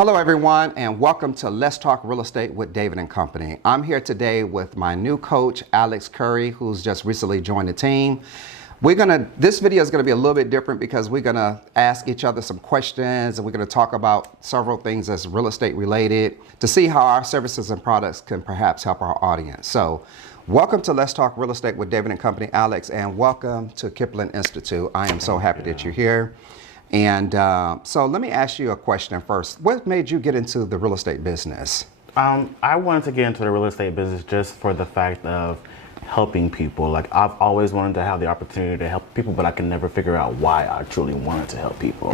Hello everyone, and welcome to Let's Talk Real Estate with David and Company. I'm here today with my new coach, Alex Curry, who's just recently joined the team. This video is gonna be a little bit different because we're gonna ask each other some questions, and we're gonna talk about several things that's real estate related to see how our services and products can perhaps help our audience. So welcome to Let's Talk Real Estate with David and Company, Alex, and welcome to Kipling Institute. I am so happy that you're here. And so let me ask you a question first. What made you get into the real estate business? I wanted to get into the real estate business just for the fact of helping people. Like, I've always wanted to have the opportunity to help people, but I can never figure out why I truly wanted to help people.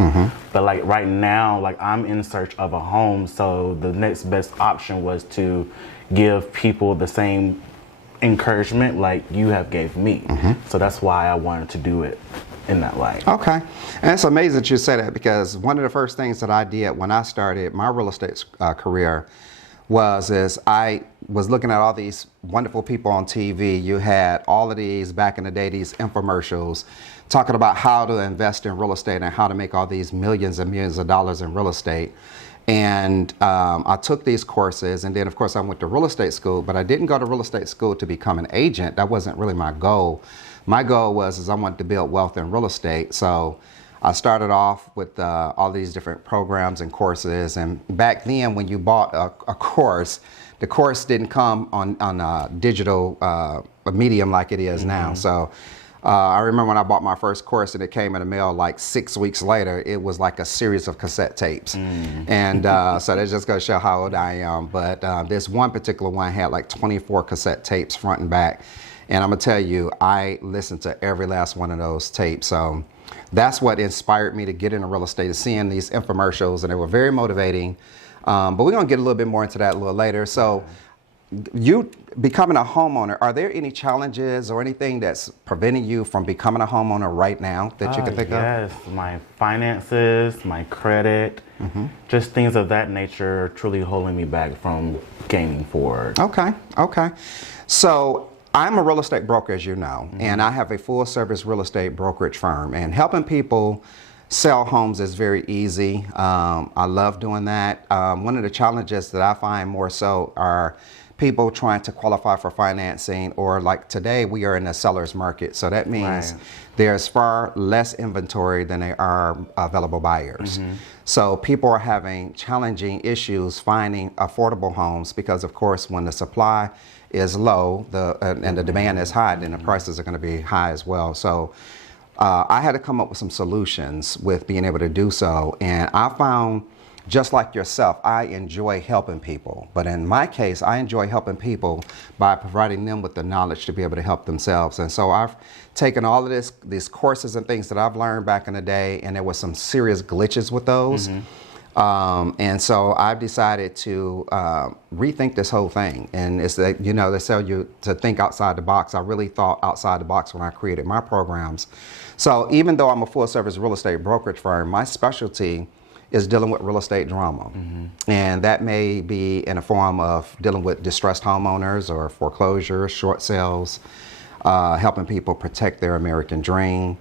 But like right now, like I'm in search of a home, so the next best option was to give people the same encouragement like you have gave me. So that's why I wanted to do it in that way. Okay, and it's amazing that you say that, because one of the first things that I did when I started my real estate career was I was looking at all these wonderful people on TV. You had all of these, back in the day, these infomercials talking about how to invest in real estate and how to make all these millions and millions of dollars in real estate. And I took these courses, and then of course I went to real estate school, but I didn't go to real estate school to become an agent. That wasn't really my goal. My goal was I wanted to build wealth in real estate. So I started off with all these different programs and courses. And back then, when you bought a course, the course didn't come on a digital medium like it is now. So I remember when I bought my first course and it came in the mail like 6 weeks later, it was like a series of cassette tapes. And so that just goes to show how old I am. But this one particular one had like 24 cassette tapes front and back. And I'm gonna tell you, I listened to every last one of those tapes. So that's what inspired me to get into real estate, is seeing these infomercials, and they were very motivating. But we're gonna get a little bit more into that a little later. So you becoming a homeowner, are there any challenges or anything that's preventing you from becoming a homeowner right now that you can think of? Yes, my finances, my credit, just things of that nature are truly holding me back from gaining forward. Okay. So I'm a real estate broker, as you know, and I have a full service real estate brokerage firm, and helping people sell homes is very easy. I love doing that. One of the challenges that I find more so are people trying to qualify for financing, or like today we are in a seller's market. So that means there's far less inventory than there are available buyers. So people are having challenging issues finding affordable homes because, of course, when the supply is low and the demand is high, then the prices are going to be high as well. So I had to come up with some solutions with being able to do so. And I found, just like yourself, I enjoy helping people. But in my case, I enjoy helping people by providing them with the knowledge to be able to help themselves. And so I've taken all of these courses and things that I've learned back in the day, and there were some serious glitches with those. And so I've decided to rethink this whole thing. And it's that, you know, they tell you to think outside the box. I really thought outside the box when I created my programs. So even though I'm a full service real estate brokerage firm, my specialty is dealing with real estate drama. And that may be in a form of dealing with distressed homeowners or foreclosures, short sales, helping people protect their American dream.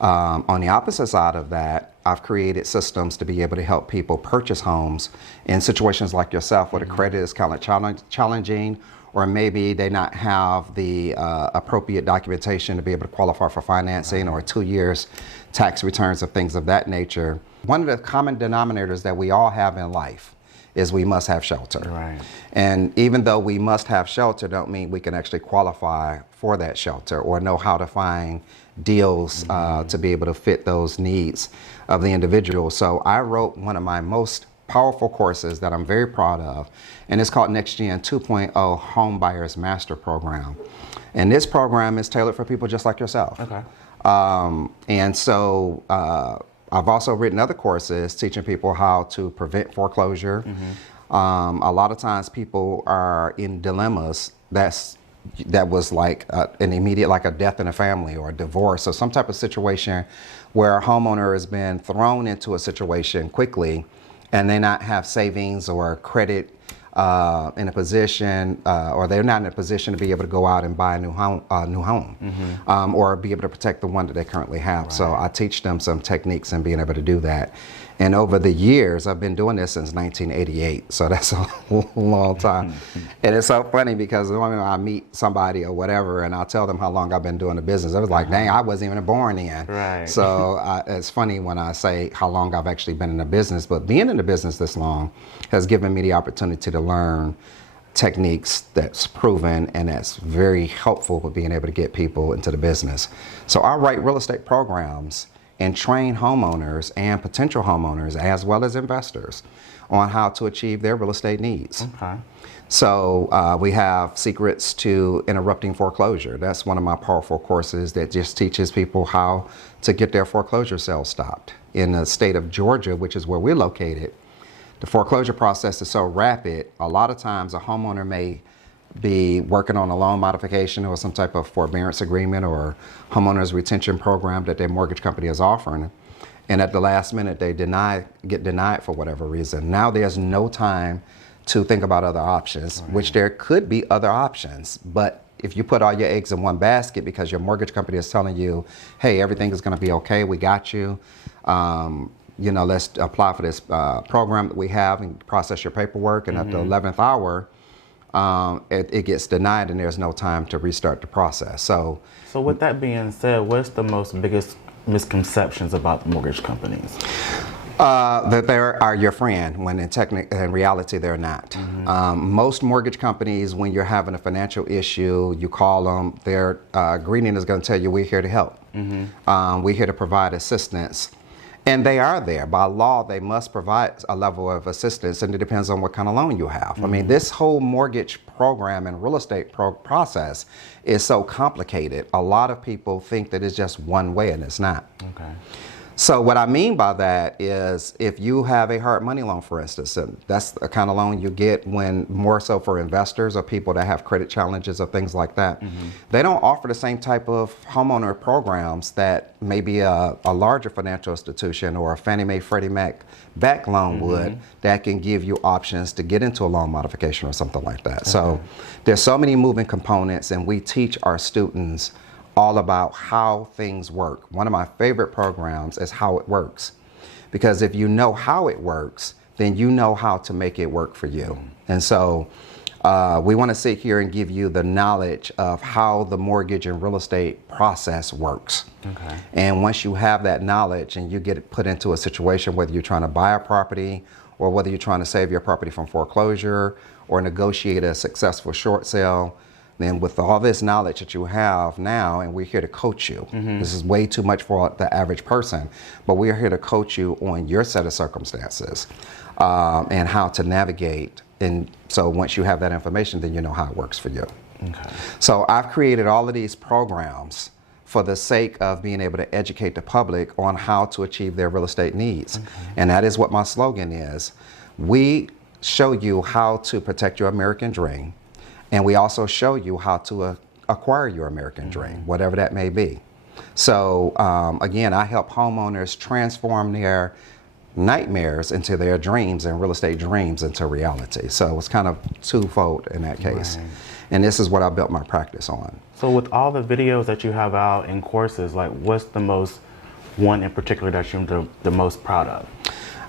On the opposite side of that, I've created systems to be able to help people purchase homes in situations like yourself where the credit is kind of challenging, or maybe they not have the appropriate documentation to be able to qualify for financing, or 2 years tax returns of things of that nature. One of the common denominators that we all have in life is we must have shelter. And even though we must have shelter, don't mean we can actually qualify for that shelter or know how to find deals to be able to fit those needs of the individual. So I wrote one of my most powerful courses that I'm very proud of, and it's called Next Gen 2.0 Home Buyers Master Program. And this program is tailored for people just like yourself. And so I've also written other courses teaching people how to prevent foreclosure. A lot of times people are in dilemmas that was like an immediate, like a death in a family or a divorce or some type of situation where a homeowner has been thrown into a situation quickly and they not have savings or credit in a position, or they're not in a position to be able to go out and buy a new home, or be able to protect the one that they currently have. So I teach them some techniques in being able to do that. And over the years, I've been doing this since 1988, so that's a long time. And it's so funny because when I meet somebody or whatever, and I'll tell them how long I've been doing the business, I was like, dang, I wasn't even born then. Right. So it's funny when I say how long I've actually been in the business, but being in the business this long has given me the opportunity to learn techniques that's proven and that's very helpful with being able to get people into the business. So I write real estate programs and train homeowners and potential homeowners as well as investors on how to achieve their real estate needs. Okay. So we have Secrets to Interrupting Foreclosure. That's one of my powerful courses that just teaches people how to get their foreclosure sales stopped. In the state of Georgia, which is where we're located, the foreclosure process is so rapid, a lot of times a homeowner may be working on a loan modification or some type of forbearance agreement or homeowners retention program that their mortgage company is offering. And at the last minute, they get denied for whatever reason. Now there's no time to think about other options, which there could be other options. But if you put all your eggs in one basket because your mortgage company is telling you, hey, everything is going to be okay, we got you. Let's apply for this program that we have and process your paperwork. And at the 11th hour, it gets denied and there's no time to restart the process. So with that being said, what's the biggest misconceptions about mortgage companies? That they are your friend, when in reality they're not. Most mortgage companies, when you're having a financial issue, you call them, their greeting is going to tell you, we're here to help. We're here to provide assistance. And they are there. By law, they must provide a level of assistance, and it depends on what kind of loan you have. I mean, this whole mortgage program and real estate process is so complicated. A lot of people think that it's just one way, and it's not. Okay. So what I mean by that is if you have a hard money loan, for instance, and that's the kind of loan you get when more so for investors or people that have credit challenges or things like that, they don't offer the same type of homeowner programs that maybe a larger financial institution or a Fannie Mae, Freddie Mac back loan would, that can give you options to get into a loan modification or something like that. Okay. So there's so many moving components, and we teach our students all about how things work. One of my favorite programs is How It Works. Because if you know how it works, then you know how to make it work for you. And so we want to sit here and give you the knowledge of how the mortgage and real estate process works. Okay. And once you have that knowledge and you get put into a situation, whether you're trying to buy a property or whether you're trying to save your property from foreclosure or negotiate a successful short sale, then with all this knowledge that you have now, and we're here to coach you. This is way too much for the average person, but we're here to coach you on your set of circumstances and how to navigate. And so once you have that information, then you know how it works for you. Okay. So I've created all of these programs for the sake of being able to educate the public on how to achieve their real estate needs. Okay. And that is what my slogan is. We show you how to protect your American dream. And we also show you how to acquire your American dream, whatever that may be. So again, I help homeowners transform their nightmares into their dreams and real estate dreams into reality. So it's kind of twofold in that case. Right. And this is what I built my practice on. So with all the videos that you have out in courses, like what's the one in particular that you're the most proud of?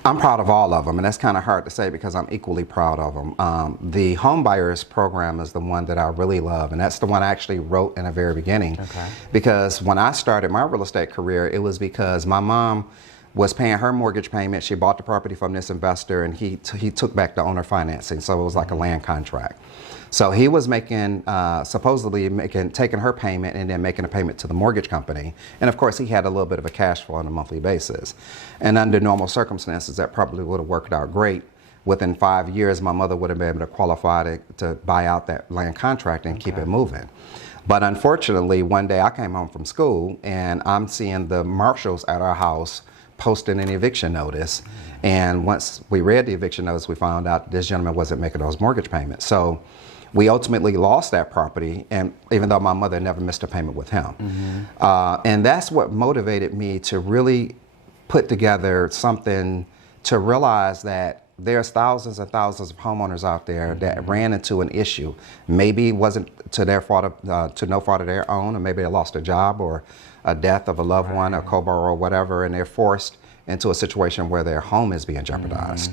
I'm proud of all of them, and that's kind of hard to say because I'm equally proud of them. The Home Buyers program is the one that I really love, and that's the one I actually wrote in the very beginning. Okay. Because when I started my real estate career, it was because my mom was paying her mortgage payment. She bought the property from this investor, and he took back the owner financing, so it was like a land contract. So he was taking her payment and then making a payment to the mortgage company. And of course, he had a little bit of a cash flow on a monthly basis. And under normal circumstances, that probably would have worked out great. Within 5 years, my mother would have been able to qualify to buy out that land contract and keep it moving. But unfortunately, one day I came home from school and I'm seeing the marshals at our house posting an eviction notice. And once we read the eviction notice, we found out this gentleman wasn't making those mortgage payments. So we ultimately lost that property, and even though my mother never missed a payment with him. And that's what motivated me to really put together something to realize that there's thousands and thousands of homeowners out there that ran into an issue. Maybe it wasn't to their fault, to no fault of their own, or maybe they lost a job or a death of a loved one, a co-borrower or whatever, and they're forced into a situation where their home is being jeopardized.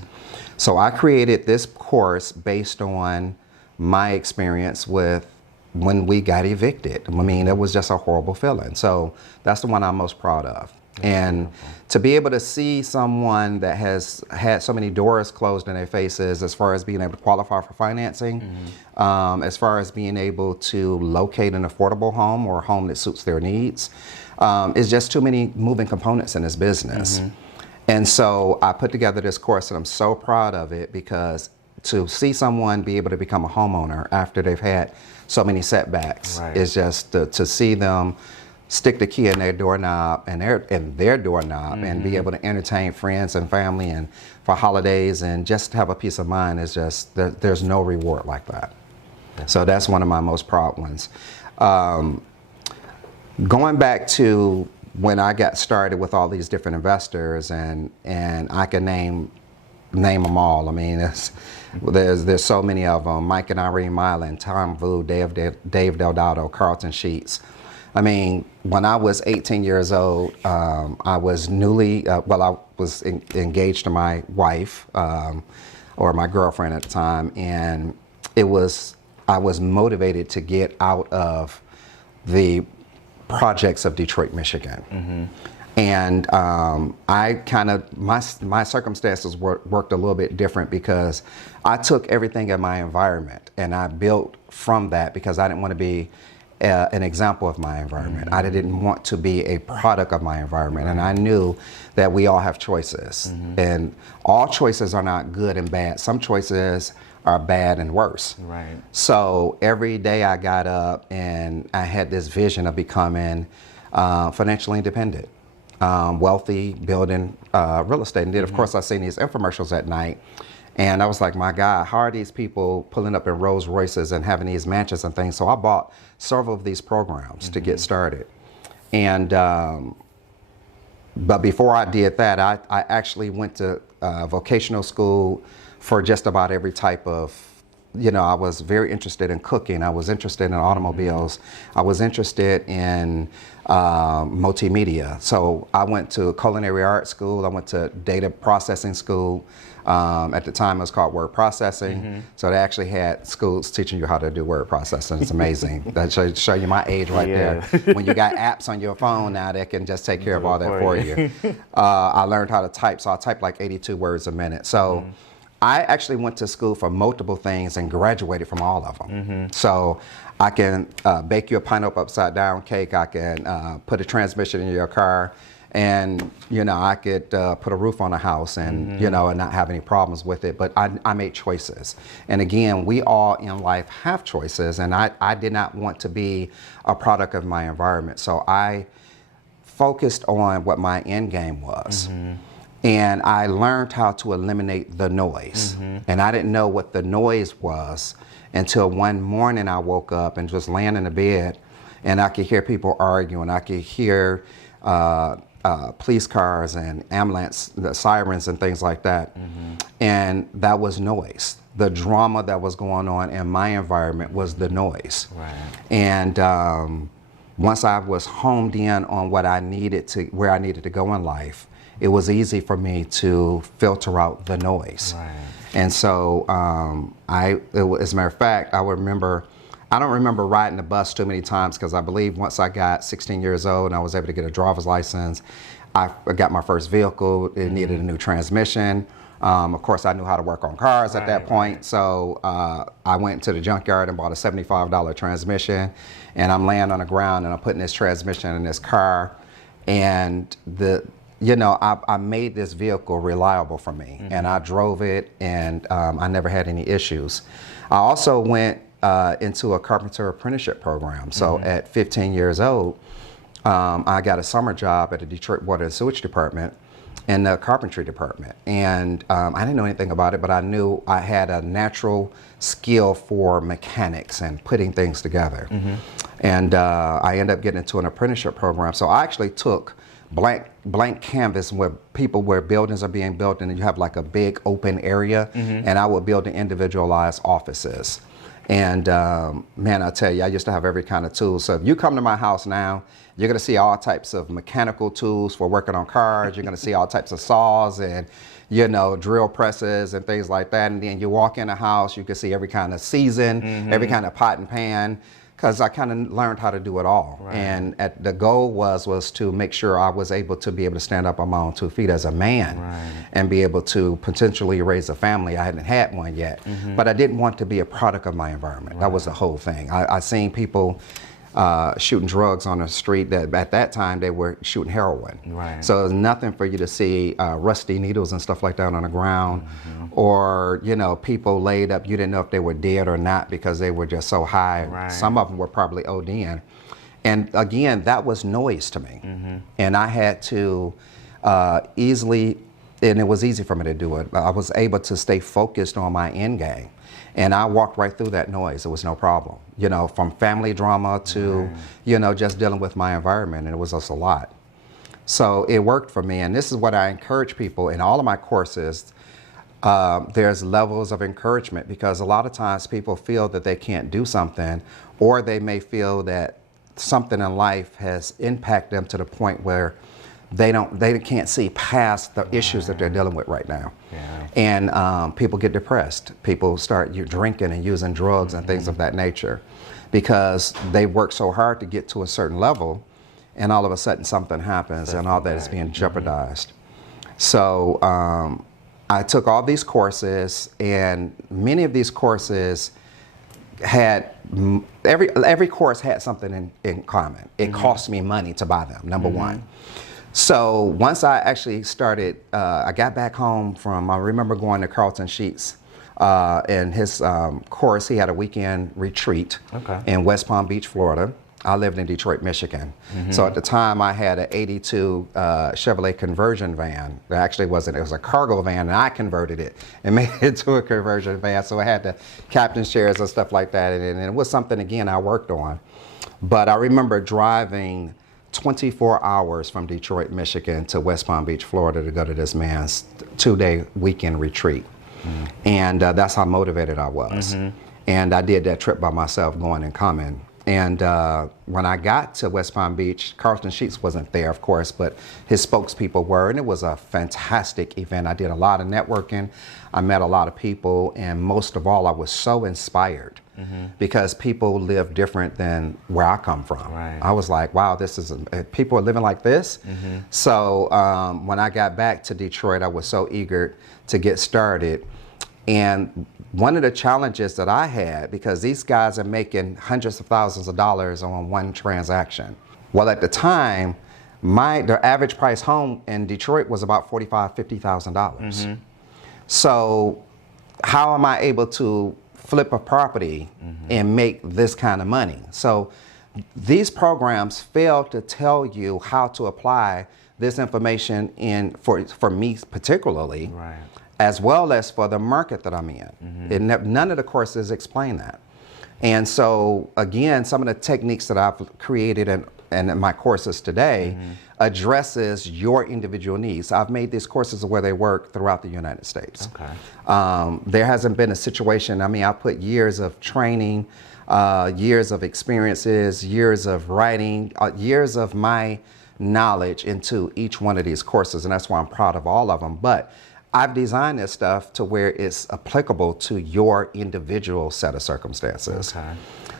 So I created this course based on my experience with when we got evicted. I mean, it was just a horrible feeling. So that's the one I'm most proud of. And to be able to see someone that has had so many doors closed in their faces as far as being able to qualify for financing, as far as being able to locate an affordable home or a home that suits their needs, is just too many moving components in this business. And so I put together this course, and I'm so proud of it, because to see someone be able to become a homeowner after they've had so many setbacks is just to see them stick the key in their doorknob and their doorknob and be able to entertain friends and family and for holidays and just have a peace of mind is just, there's no reward like that. So that's one of my most proud ones. Going back to when I got started with all these different investors, and I can name them all. I mean, there's so many of them. Mike and Irene Milan, Tom Vu, Dave Delgado, Carlton Sheets. I mean, when I was 18 years old, I was I was engaged to my wife, or my girlfriend at the time, and I was motivated to get out of the projects of Detroit, Michigan. And my circumstances worked a little bit different, because I took everything in my environment and I built from that, because I didn't want to be an example of my environment. I didn't want to be a product of my environment. And I knew that we all have choices, and all choices are not good and bad. Some choices are bad and worse. Right. So every day I got up and I had this vision of becoming financially independent, wealthy, building real estate. And then, of course, I seen these infomercials at night, and I was like, my God, how are these people pulling up in Rolls Royces and having these mansions and things? So I bought several of these programs to get started. And but before I did that, I actually went to vocational school for just about every type of, I was very interested in cooking. I was interested in automobiles. I was interested in multimedia. So I went to culinary arts school. I went to data processing school. At the time, it was called word processing. So they actually had schools teaching you how to do word processing. It's amazing. That show you my age right there. When you got apps on your phone now that can just take care of all that for you. I learned how to type. So I typed like 82 words a minute. So I actually went to school for multiple things and graduated from all of them. So I can bake you a pineapple upside down cake. I can put a transmission in your car, and I could put a roof on a house, and and not have any problems with it. But I made choices, and again, we all in life have choices, and I did not want to be a product of my environment. So I focused on what my end game was. And I learned how to eliminate the noise. And I didn't know what the noise was until one morning I woke up and just laying in the bed, and I could hear people arguing. I could hear police cars and ambulance, the sirens and things like that. And that was noise. The drama that was going on in my environment was the noise. And once I was homed in on what I needed to, where I needed to go in life, it was easy for me to filter out the noise. And so as a matter of fact, I don't remember riding the bus too many times, because I believe once I got 16 years old and I was able to get a driver's license, I got my first vehicle. It needed a new transmission. Of course, I knew how to work on cars at that point. So I went to the junkyard and bought a $75 transmission, and I'm laying on the ground and I'm putting this transmission in this car, and I made this vehicle reliable for me, and I drove it, and I never had any issues. I also went into a carpenter apprenticeship program. So at 15 years old, I got a summer job at the Detroit Water and Sewage Department in the carpentry department. And I didn't know anything about it, but I knew I had a natural skill for mechanics and putting things together. And I ended up getting into an apprenticeship program. So I actually took blank canvas where buildings are being built, and you have like a big open area, and I would build the individualized offices. And man, I tell you, I used to have every kind of tool. So if you come to my house now, you're going to see all types of mechanical tools for working on cars. You're going to see all types of saws and, you know, drill presses and things like that. And then you walk in the house, you can see every kind of season, every kind of pot and pan, because I kind of learned how to do it all. Right. And the goal was to make sure I was able to stand up on my own 2 feet as a man, Right. and be able to potentially raise a family. I hadn't had one yet, but I didn't want to be a product of my environment. That was the whole thing. I seen people shooting drugs on the street that at that time they were shooting heroin. Right. So there's nothing for you to see rusty needles and stuff like that on the ground, or, you know, people laid up. You didn't know if they were dead or not because they were just so high. Right. Some of them were probably ODing. And again, that was noise to me. And I had to easily, and it was easy for me to do it. I was able to stay focused on my end game. And I walked right through that noise. It was no problem. You know, from family drama to, you know, just dealing with my environment. And it was just a lot. So it worked for me. And this is what I encourage people in all of my courses. There's levels of encouragement, because a lot of times people feel that they can't do something, or they may feel that something in life has impacted them to the point where they can't see past the issues that they're dealing with right now. Yeah. And people get depressed. People start drinking and using drugs and things of that nature, because they work so hard to get to a certain level, and all of a sudden something happens and all that is being jeopardized. So I took all these courses, and many of these courses had, every course had something in common. It cost me money to buy them, number one. So once I actually started, I got back home I remember going to Carlton Sheets, and his course, he had a weekend retreat in West Palm Beach, Florida. I lived in Detroit, Michigan. So at the time I had an 82 Chevrolet conversion van. It actually wasn't, it was a cargo van, and I converted it and made it into a conversion van. So I had the captain's chairs and stuff like that. And it was something, again, I worked on. But I remember driving 24 hours from Detroit, Michigan to West Palm Beach, Florida to go to this man's 2-day weekend retreat. And that's how motivated I was. And I did that trip by myself, going and coming. And when I got to West Palm Beach, Carlton Sheets wasn't there, of course, but his spokespeople were, and it was a fantastic event. I did a lot of networking. I met a lot of people, and most of all, I was so inspired because people live different than where I come from. Right. I was like, wow, people are living like this. So when I got back to Detroit, I was so eager to get started. And one of the challenges that I had, because these guys are making hundreds of thousands of dollars on one transaction. Well, at the time, the average price home in Detroit was about $45,000, $50,000. So how am I able to flip a property and make this kind of money? So these programs fail to tell you how to apply this information for me particularly. Right. As well as for the market that I'm in. None of the courses explain that. And so, again, some of the techniques that I've created in my courses today addresses your individual needs. I've made these courses where they work throughout the United States. There hasn't been a situation, I put years of training, years of experiences, years of writing, years of my knowledge into each one of these courses, and that's why I'm proud of all of them. But I've designed this stuff to where it's applicable to your individual set of circumstances.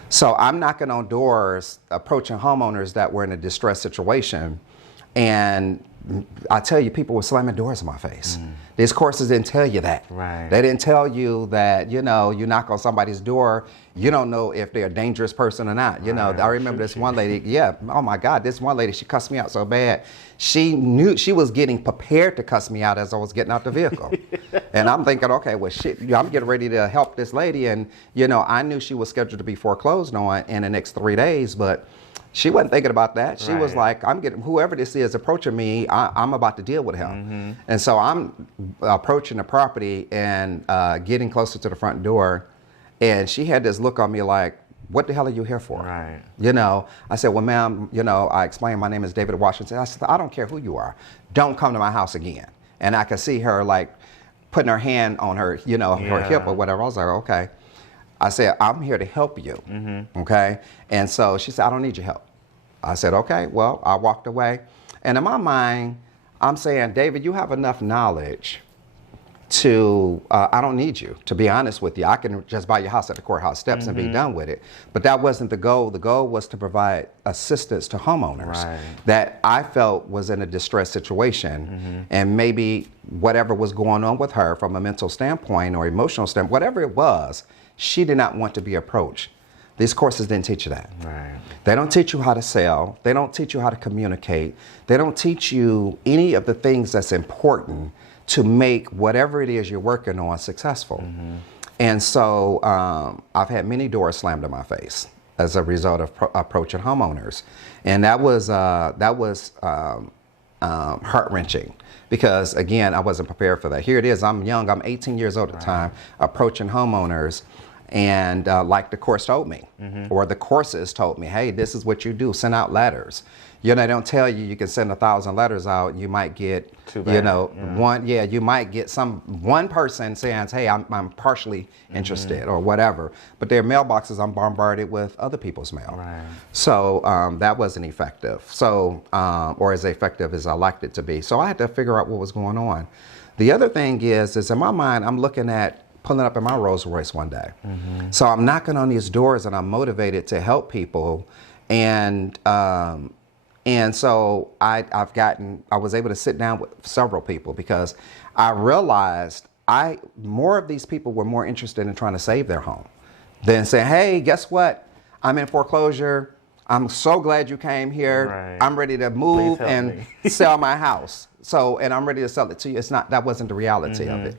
So I'm knocking on doors, approaching homeowners that were in a distressed situation, and I tell you, people were slamming doors in my face. These courses didn't tell you that. Right. They didn't tell you that, you knock on somebody's door, you don't know if they're a dangerous person or not. I remember this one lady, oh my God, this one lady, she cussed me out so bad. She knew she was getting prepared to cuss me out as I was getting out the vehicle. And I'm thinking, okay, well, shit, I'm getting ready to help this lady. And, I knew she was scheduled to be foreclosed on in the next 3 days, but she wasn't thinking about that. She was like, whoever this is approaching me, I'm about to deal with him. And so I'm approaching the property and getting closer to the front door. And she had this look on me like, what the hell are you here for? Right. I said, well, ma'am, I explained my name is David Washington. I said, I don't care who you are. Don't come to my house again. And I could see her like putting her hand on her, her hip or whatever. I was like, okay. I said, I'm here to help you. Okay. And so she said, I don't need your help. I said, okay, well, I walked away. And in my mind, I'm saying, David, you have enough knowledge to, I don't need you, to be honest with you. I can just buy your house at the courthouse steps and be done with it. But that wasn't the goal. The goal was to provide assistance to homeowners that I felt was in a distressed situation. And maybe whatever was going on with her from a mental standpoint or emotional standpoint, whatever it was, she did not want to be approached. These courses didn't teach you that. They don't teach you how to sell. They don't teach you how to communicate. They don't teach you any of the things that's important to make whatever it is you're working on successful. And so I've had many doors slammed in my face as a result of approaching homeowners. And that was heart-wrenching because, again, I wasn't prepared for that. Here it is, I'm young, I'm 18 years old at the time, approaching homeowners. And like the course told me, or the courses told me, hey, this is what you do, send out letters. You know, they don't tell you can send 1,000 letters out. You might get, you know, you might get one person saying, hey, I'm partially interested or whatever. But their mailboxes, I'm bombarded with other people's mail. So that wasn't effective. So, or as effective as I liked it to be. So I had to figure out what was going on. The other thing is in my mind, I'm looking at pulling up in my Rolls Royce one day. So I'm knocking on these doors and I'm motivated to help people. And so I was able to sit down with several people because I realized more of these people were more interested in trying to save their home than saying, hey, guess what? I'm in foreclosure. I'm so glad you came here. I'm ready to move and sell my house. So, and I'm ready to sell it to you. That wasn't the reality of it.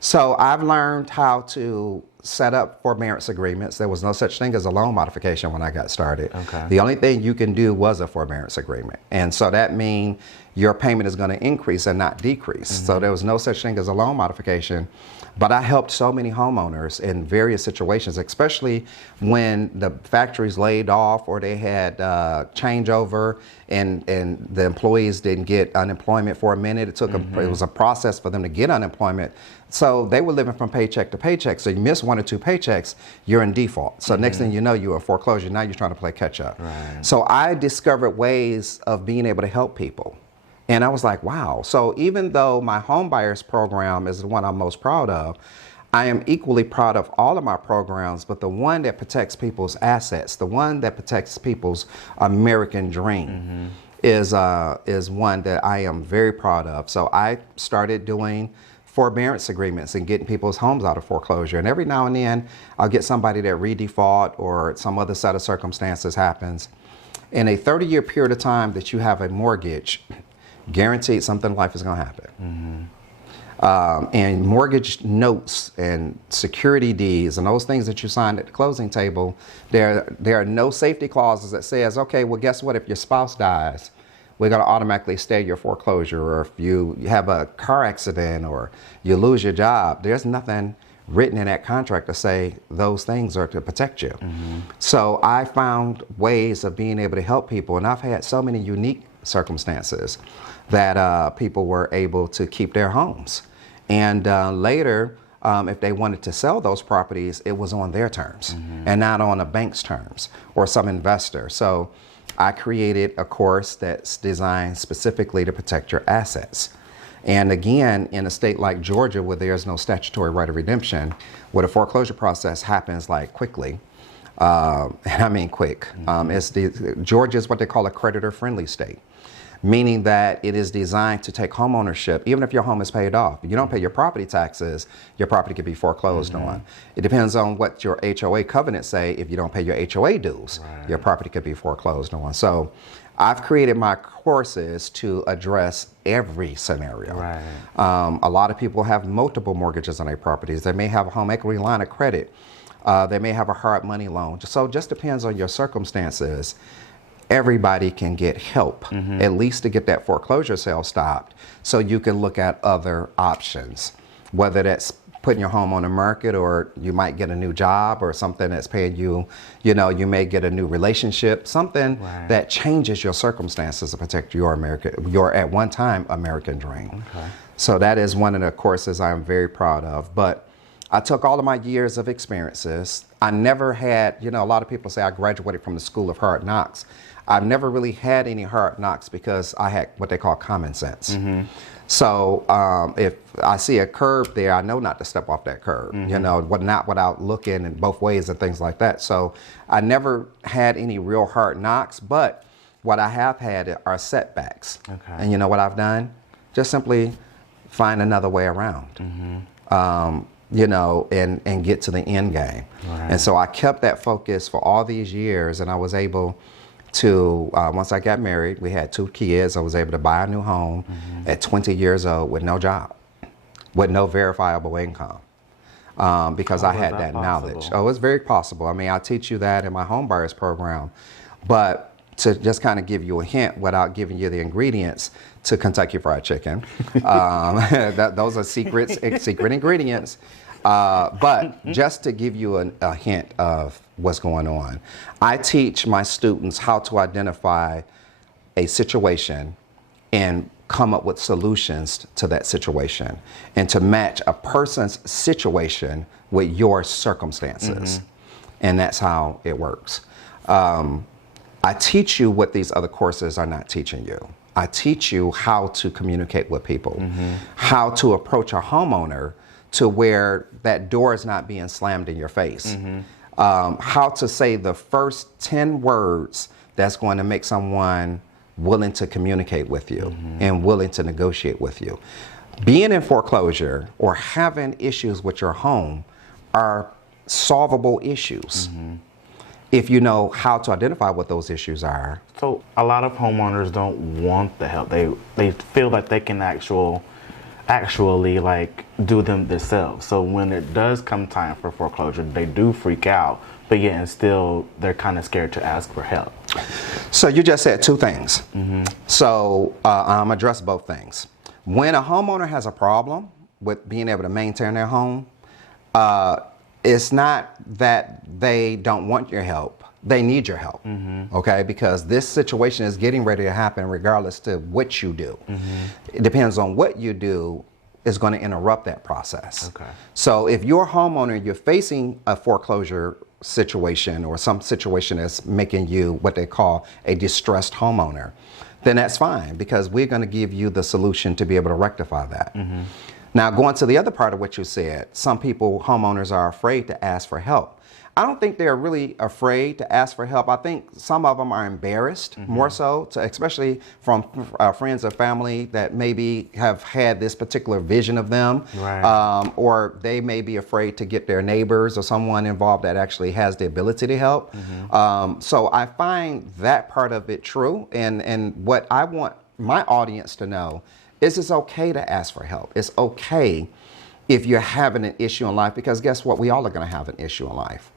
So I've learned how to set up forbearance agreements. There was no such thing as a loan modification when I got started. The only thing you can do was a forbearance agreement. And so that means your payment is going to increase and not decrease. So there was no such thing as a loan modification. But I helped so many homeowners in various situations, especially when the factories laid off or they had changeover and the employees didn't get unemployment for a minute. It was a process for them to get unemployment. So they were living from paycheck to paycheck. So you miss 1 or 2 paychecks, you're in default. So next thing you know, you're in foreclosure. Now you're trying to play catch up. So I discovered ways of being able to help people. And I was like, wow. So even though my home buyers program is the one I'm most proud of, I am equally proud of all of my programs, but the one that protects people's assets, the one that protects people's American dream is one that I am very proud of. So I started doing forbearance agreements and getting people's homes out of foreclosure. And every now and then I'll get somebody that redefault or some other set of circumstances happens. In a 30-year period of time that you have a mortgage, guaranteed something in life is going to happen. And mortgage notes and security deeds and those things that you signed at the closing table, there are no safety clauses that says, okay, well, guess what? If your spouse dies, we're going to automatically stay your foreclosure. Or if you have a car accident or you lose your job, there's nothing written in that contract to say those things are to protect you. So I found ways of being able to help people. And I've had so many unique circumstances that people were able to keep their homes. And later, if they wanted to sell those properties, it was on their terms and not on a bank's terms or some investor. So I created a course that's designed specifically to protect your assets. And again, in a state like Georgia, where there's no statutory right of redemption, where the foreclosure process happens like quickly, and I mean quick, Georgia is what they call a creditor-friendly state, meaning that it is designed to take home ownership, even if your home is paid off. If you don't pay your property taxes, your property could be foreclosed on. It depends on what your HOA covenants say. If you don't pay your HOA dues, your property could be foreclosed on. So I've created my courses to address every scenario. A lot of people have multiple mortgages on their properties. They may have a home equity line of credit. They may have a hard money loan. So it just depends on your circumstances. Everybody can get help, at least to get that foreclosure sale stopped, so you can look at other options, whether that's putting your home on the market, or you might get a new job or something that's paying you, you may get a new relationship, something that changes your circumstances to protect your at one time American dream. So that is one of the courses I'm very proud of. But I took all of my years of experiences. I never had, you know, a lot of people say I graduated from the School of Hard Knocks. I've never really had any hard knocks because I had what they call common sense. So if I see a curb there, I know not to step off that curb, you know, not without looking in both ways and things like that. So I never had any real hard knocks, but what I have had are setbacks. Okay. And you know what I've done? Just simply find another way around, you know, and get to the end game. Right. And so I kept that focus for all these years, and I was able to, once I got married, we had 2 kids, I was able to buy a new home at 20 years old with no job, with no verifiable income. Because I had that knowledge. Oh, it's very possible. I mean, I teach you that in my home buyers program. But to just kind of give you a hint without giving you the ingredients to Kentucky Fried Chicken, those are secret ingredients. But just to give you a hint of what's going on, I teach my students how to identify a situation and come up with solutions to that situation and to match a person's situation with your circumstances. And that's how it works. I teach you what these other courses are not teaching you. I teach you how to communicate with people, how to approach a homeowner to where that door is not being slammed in your face, how to say the first 10 words that's going to make someone willing to communicate with you and willing to negotiate with you. Being in foreclosure or having issues with your home are solvable issues if you know how to identify what those issues are. So a lot of homeowners don't want the help. They feel like they can actually like do them themselves. So when it does come time for foreclosure, they do freak out, but yet and still they're kind of scared to ask for help. So you just said 2 things. So I'm address both things. When a homeowner has a problem with being able to maintain their home, it's not that they don't want your help. They need your help, okay? Because this situation is getting ready to happen regardless to what you do. It depends on what you do is going to interrupt that process. Okay. So if you're a homeowner, you're facing a foreclosure situation or some situation that's making you what they call a distressed homeowner, then that's fine because we're going to give you the solution to be able to rectify that. Now, going to the other part of what you said, some people, homeowners, are afraid to ask for help. I don't think they're really afraid to ask for help. I think some of them are embarrassed more so, especially from friends or family that maybe have had this particular vision of them. Right. Or they may be afraid to get their neighbors or someone involved that actually has the ability to help. So I find that part of it true. And what I want my audience to know is it's okay to ask for help. It's okay if you're having an issue in life, because guess what? We all are going to have an issue in life.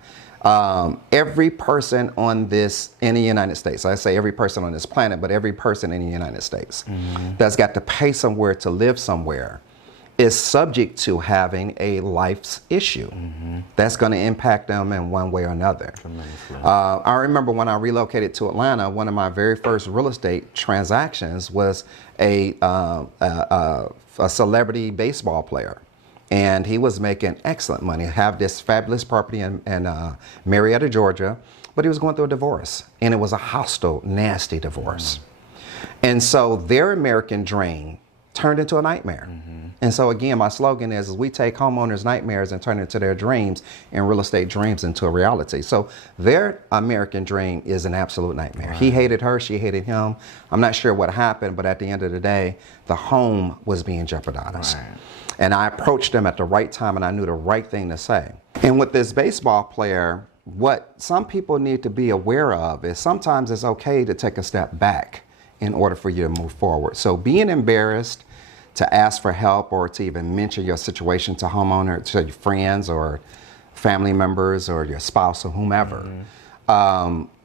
Every person in the United States, I say every person on this planet, but every person in the United States that's got to pay somewhere to live somewhere is subject to having a life's issue that's going to impact them in one way or another. I remember when I relocated to Atlanta, one of my very first real estate transactions was a celebrity baseball player. And he was making excellent money, have this fabulous property in Marietta, Georgia, but he was going through a divorce. And it was a hostile, nasty divorce. And so their American dream turned into a nightmare. And so again, my slogan is we take homeowners' nightmares and turn it into their dreams and real estate dreams into a reality. So their American dream is an absolute nightmare. He hated her, she hated him. I'm not sure what happened, but at the end of the day, the home was being jeopardized. And I approached them at the right time and I knew the right thing to say. And with this baseball player, what some people need to be aware of is sometimes it's okay to take a step back in order for you to move forward. So being embarrassed to ask for help or to even mention your situation to homeowners, to your friends or family members or your spouse or whomever,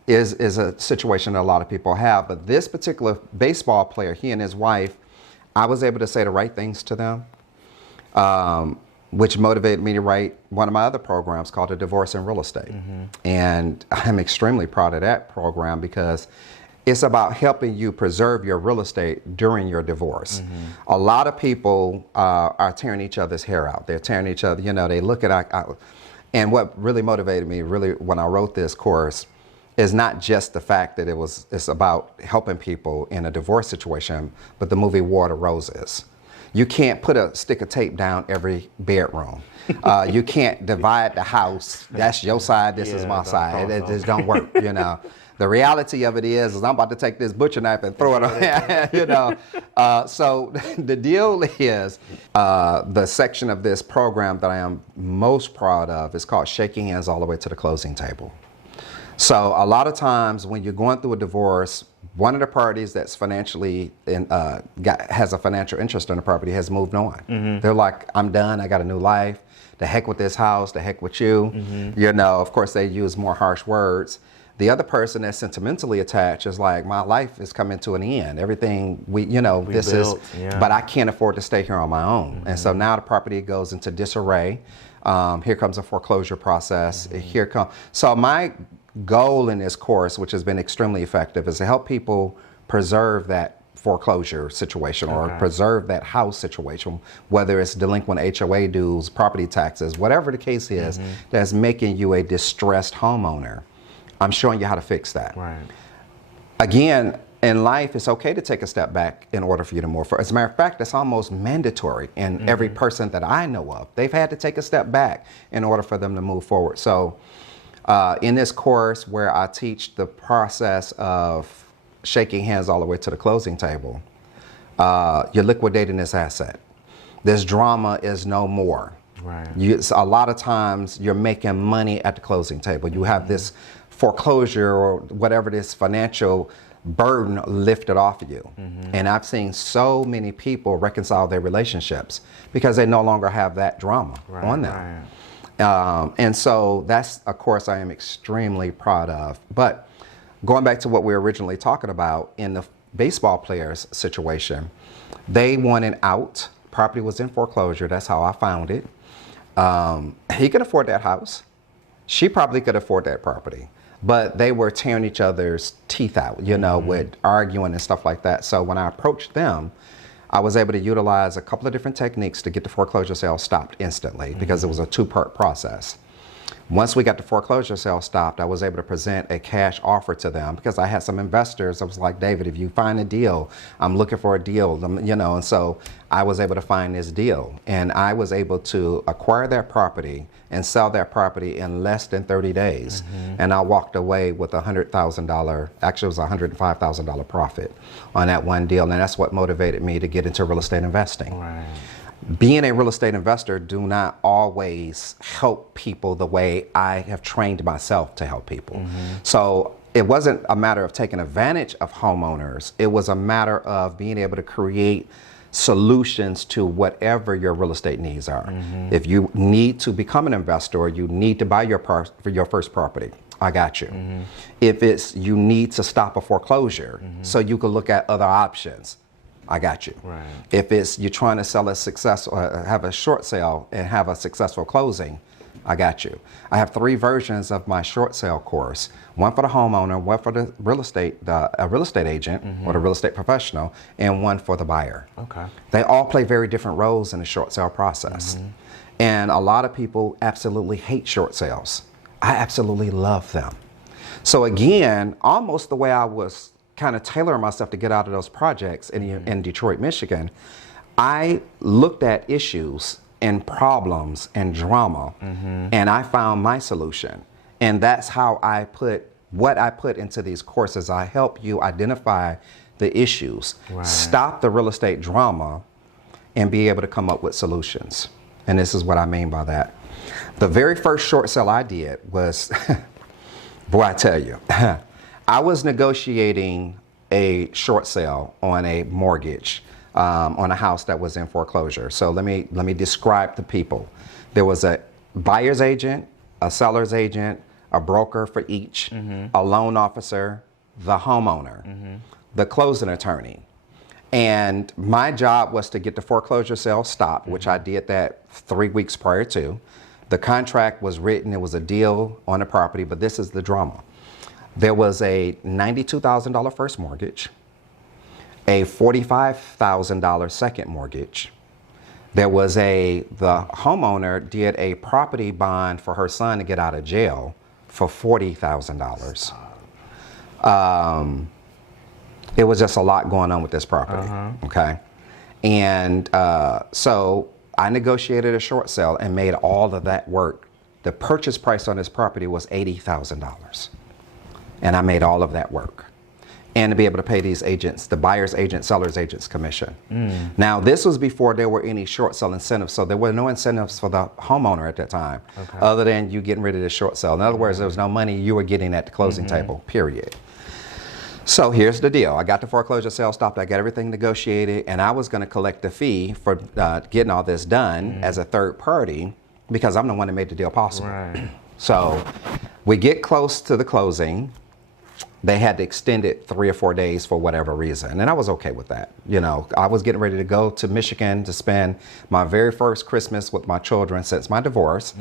is a situation that a lot of people have. But this particular baseball player, he and his wife, I was able to say the right things to them, which motivated me to write one of my other programs called A Divorce in Real Estate. And I'm extremely proud of that program because It's about helping you preserve your real estate during your divorce. A lot of people are tearing each other's hair out. They're tearing each other, they look at, and what really motivated me really when I wrote this course is not just the fact that it's about helping people in a divorce situation, but the movie War of the Roses. You can't put a stick of tape down every bedroom. You can't divide the house. That's your side, this is my side. It just don't work, The reality of it is I'm about to take this butcher knife and throw it on, So the deal is, the section of this program that I am most proud of is called Shaking Hands All the Way to the Closing Table. So a lot of times when you're going through a divorce, one of the parties that's financially has a financial interest in the property has moved on. They're like, I'm done, I got a new life. The heck with this house, the heck with you. Of course they use more harsh words. The other person that's sentimentally attached is like, my life is coming to an end. Everything we this built, but I can't afford to stay here on my own. And so now the property goes into disarray. Here comes a foreclosure process. So my goal in this course, which has been extremely effective, is to help people preserve that foreclosure situation or preserve that house situation, whether it's delinquent HOA dues, property taxes, whatever the case is, that's making you a distressed homeowner. I'm showing you how to fix that. Right. Again, in life, it's okay to take a step back in order for you to move forward. As a matter of fact, it's almost mandatory in every person that I know of. They've had to take a step back in order for them to move forward. So in this course where I teach the process of shaking hands all the way to the closing table, you're liquidating this asset. This drama is no more. Right. A lot of times you're making money at the closing table. You have this foreclosure or whatever this financial burden lifted off of you. And I've seen so many people reconcile their relationships because they no longer have that drama on them. And so that's a course I am extremely proud of. But going back to what we were originally talking about in the baseball players situation, they wanted out. Property was in foreclosure. That's how I found it. He could afford that house. She probably could afford that property. But they were tearing each other's teeth out, with arguing and stuff like that. So when I approached them, I was able to utilize a couple of different techniques to get the foreclosure sale stopped instantly because it was a two-part process. Once we got the foreclosure sale stopped, I was able to present a cash offer to them because I had some investors. I was like, David, if you find a deal, I'm looking for a deal, and so I was able to find this deal. And I was able to acquire that property and sell that property in less than 30 days. And I walked away with $100,000, actually it was $105,000 profit on that one deal. And that's what motivated me to get into real estate investing. Right. Being a real estate investor do not always help people the way I have trained myself to help people. So it wasn't a matter of taking advantage of homeowners. It was a matter of being able to create solutions to whatever your real estate needs are. If you need to become an investor, you need to buy your first property, I got you. If it's you need to stop a foreclosure so you can look at other options, I got you. Right. If it's you're trying to sell a success or have a short sale and have a successful closing, I got you. I have 3 versions of my short sale course: one for the homeowner, one for the real estate agent or the real estate professional, and one for the buyer. Okay. They all play very different roles in the short sale process. And a lot of people absolutely hate short sales. I absolutely love them. So again, almost the way I was kind of tailoring myself to get out of those projects in Detroit, Michigan, I looked at issues and problems and drama, and I found my solution. And that's how I put into these courses. I help you identify the issues, stop the real estate drama, and be able to come up with solutions. And this is what I mean by that. The very first short sale I did was, boy, I tell you, I was negotiating a short sale on a mortgage on a house that was in foreclosure. So let me describe the people. There was a buyer's agent, a seller's agent, a broker for each, a loan officer, the homeowner, the closing attorney. And my job was to get the foreclosure sale stopped, which I did that 3 weeks prior to. The contract was written, it was a deal on the property, but this is the drama. There was a $92,000 first mortgage, a $45,000 second mortgage. There was the homeowner did a property bond for her son to get out of jail for $40,000. It was just a lot going on with this property, okay? And so I negotiated a short sale and made all of that work. The purchase price on this property was $80,000. And I made all of that work. And to be able to pay these agents, the buyer's agent, seller's agent's commission. Now, this was before there were any short sale incentives, so there were no incentives for the homeowner at that time, other than you getting rid of the short sale. In other words, there was no money you were getting at the closing table, period. So here's the deal. I got the foreclosure sale stopped, I got everything negotiated, and I was gonna collect the fee for getting all this done as a third party, because I'm the one that made the deal possible. Right. So we get close to the closing. They had to extend it 3 or 4 days for whatever reason, and I was okay with that. You know, I was getting ready to go to Michigan to spend my very first Christmas with my children since my divorce,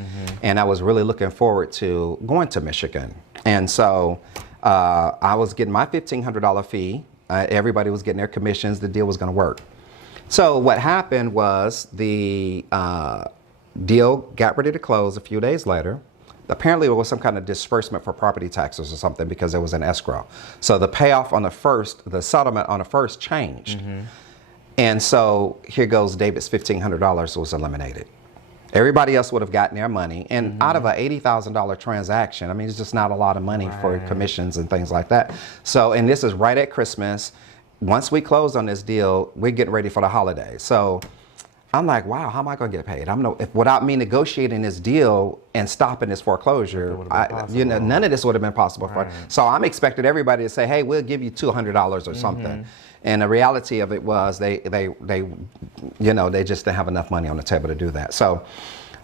and I was really looking forward to going to Michigan. And so I was getting my $1,500 fee. Everybody was getting their commissions. The deal was going to work. So what happened was the deal got ready to close a few days later. Apparently it was some kind of disbursement for property taxes or something because there was an escrow. So the payoff on the settlement on the first changed. And so here goes David's $1,500 was eliminated. Everybody else would have gotten their money. And out of an $80,000 transaction, I mean, it's just not a lot of money for commissions and things like that. So, and this is right at Christmas. Once we closed on this deal, we're getting ready for the holidays. So I'm like, wow, how am I going to get paid? Without me negotiating this deal and stopping this foreclosure, none of this would have been possible. So I'm expecting everybody to say, hey, we'll give you $200 or something. And the reality of it was they just didn't have enough money on the table to do that. So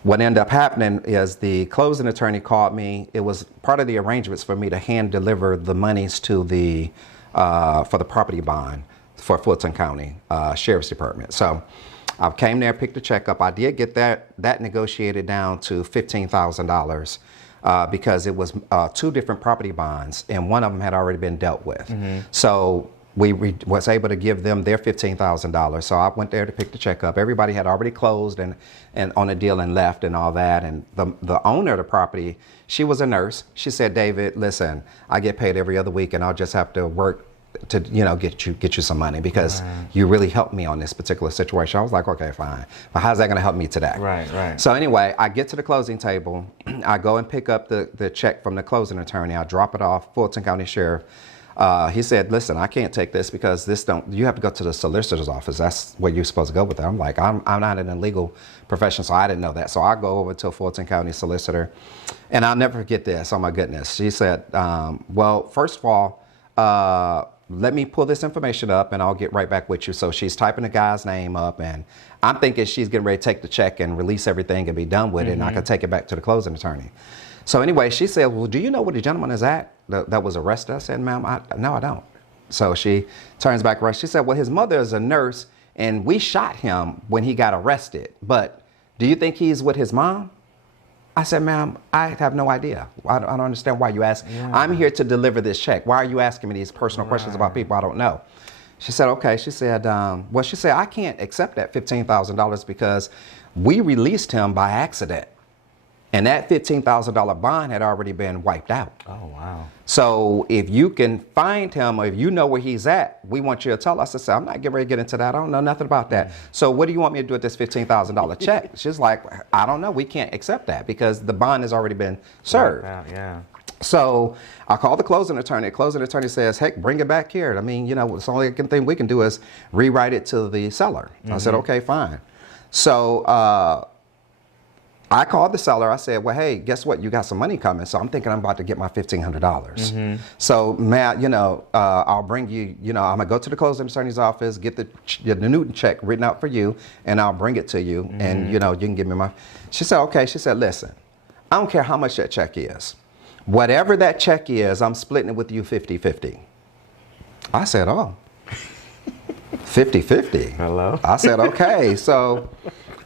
what ended up happening is the closing attorney called me. It was part of the arrangements for me to hand deliver the monies to for the property bond for Fulton County Sheriff's Department. So I came there, picked the check up. I did get that negotiated down to $15,000 because it was 2 different property bonds, and one of them had already been dealt with. So we was able to give them their $15,000. So I went there to pick the check up. Everybody had already closed and on a deal and left and all that. And the owner of the property, she was a nurse. She said, David, listen, I get paid every other week, and I'll just have to work to get you some money because you really helped me on this particular situation. I was like, okay, fine. But how's that going to help me today? Right. So anyway, I get to the closing table. I go and pick up the check from the closing attorney. I drop it off, Fulton County Sheriff. He said, listen, I can't take this because you have to go to the solicitor's office. That's where you're supposed to go with that. I'm like, I'm not in a legal profession, so I didn't know that. So I go over to a Fulton County solicitor, and I'll never forget this. Oh my goodness. She said, well, first of all, let me pull this information up and I'll get right back with you. So she's typing the guy's name up, and I'm thinking she's getting ready to take the check and release everything and be done with it, and I can take it back to the closing attorney. So anyway, she said, well, do you know where the gentleman is at that was arrested? I said, ma'am, no, I don't. So she turns back around. She said, well, his mother is a nurse, and we shot him when he got arrested. But do you think he's with his mom? I said, ma'am, I have no idea. I don't understand why you ask. I'm here to deliver this check. Why are you asking me these personal questions about people I don't know? She said, okay. She said, she said, I can't accept that $15,000 because we released him by accident. And that $15,000 bond had already been wiped out. Oh, wow. So if you can find him, or if you know where he's at, we want you to tell us. I said, I'm not getting ready to get into that. I don't know nothing about that. So what do you want me to do with this $15,000 check? She's like, I don't know. We can't accept that because the bond has already been served. Yeah. So I called the closing attorney. The closing attorney says, heck, bring it back here. I mean, the only thing we can do is rewrite it to the seller. I said, okay, fine. So I called the seller. I said, well, hey, guess what? You got some money coming. So I'm thinking I'm about to get my $1,500. So, Matt, I'll bring you, I'm going to go to the closing attorney's office, get the Newton check written out for you, and I'll bring it to you. And, you can give me She said, okay. She said, listen, I don't care how much that check is. Whatever that check is, I'm splitting it with you 50-50. I said, oh, 50-50. Hello? I said, okay. So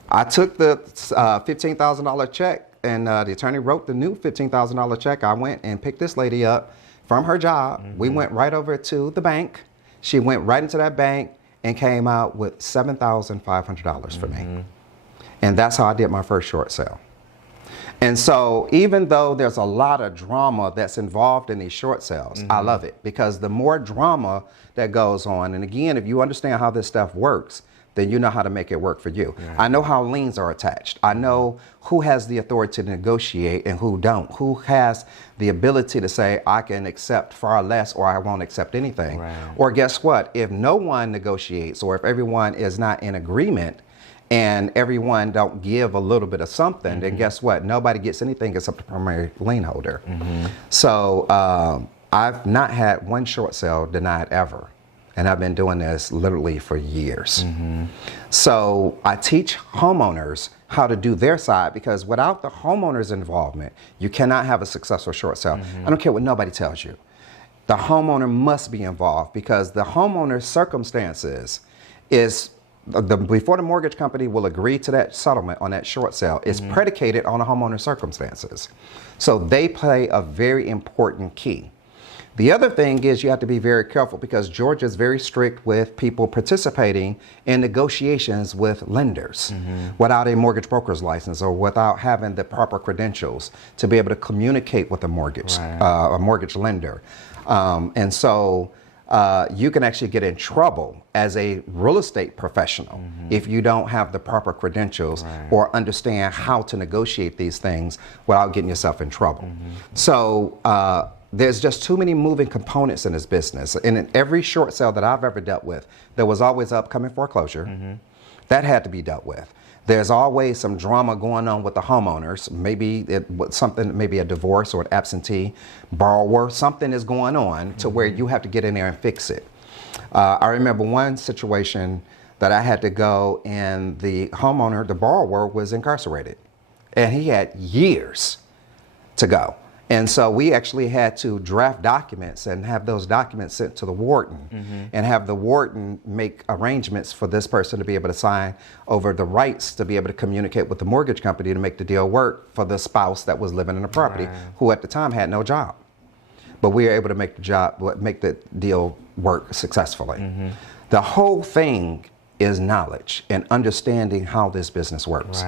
I took the $15,000 check, and the attorney wrote the new $15,000 check. I went and picked this lady up, from her job. We went right over to the bank. She went right into that bank and came out with $7,500 for me. And that's how I did my first short sale. And so even though there's a lot of drama that's involved in these short sales, I love it, because the more drama that goes on, and again, if you understand how this stuff works, then you know how to make it work for you. I know how liens are attached. I know who has the authority to negotiate and who don't. Who has the ability to say, I can accept far less or I won't accept anything. Or guess what? If no one negotiates or if everyone is not in agreement and everyone don't give a little bit of something, then guess what? Nobody gets anything except the primary lien holder. So I've not had one short sale denied ever. And I've been doing this literally for years. So I teach homeowners how to do their side, because without the homeowner's involvement, you cannot have a successful short sale. I don't care what nobody tells you. The homeowner must be involved, because the homeowner's circumstances is, before the mortgage company will agree to that settlement on that short sale, is predicated on the homeowner's circumstances. So they play a very important key. The other thing is you have to be very careful, because Georgia is very strict with people participating in negotiations with lenders without a mortgage broker's license or without having the proper credentials to be able to communicate with a mortgage lender. And so you can actually get in trouble as a real estate professional if you don't have the proper credentials or understand how to negotiate these things without getting yourself in trouble. So there's just too many moving components in this business. And in every short sale that I've ever dealt with, there was always upcoming foreclosure. That had to be dealt with. There's always some drama going on with the homeowners. Maybe something, maybe a divorce or an absentee borrower. Something is going on to where you have to get in there and fix it. I remember one situation that I had to go, and the homeowner, the borrower, was incarcerated. And he had years to go. And so we actually had to draft documents and have those documents sent to the warden and have the warden make arrangements for this person to be able to sign over the rights to be able to communicate with the mortgage company to make the deal work for the spouse that was living in the property, who at the time had no job. But we were able to make the deal work successfully. The whole thing is knowledge and understanding how this business works.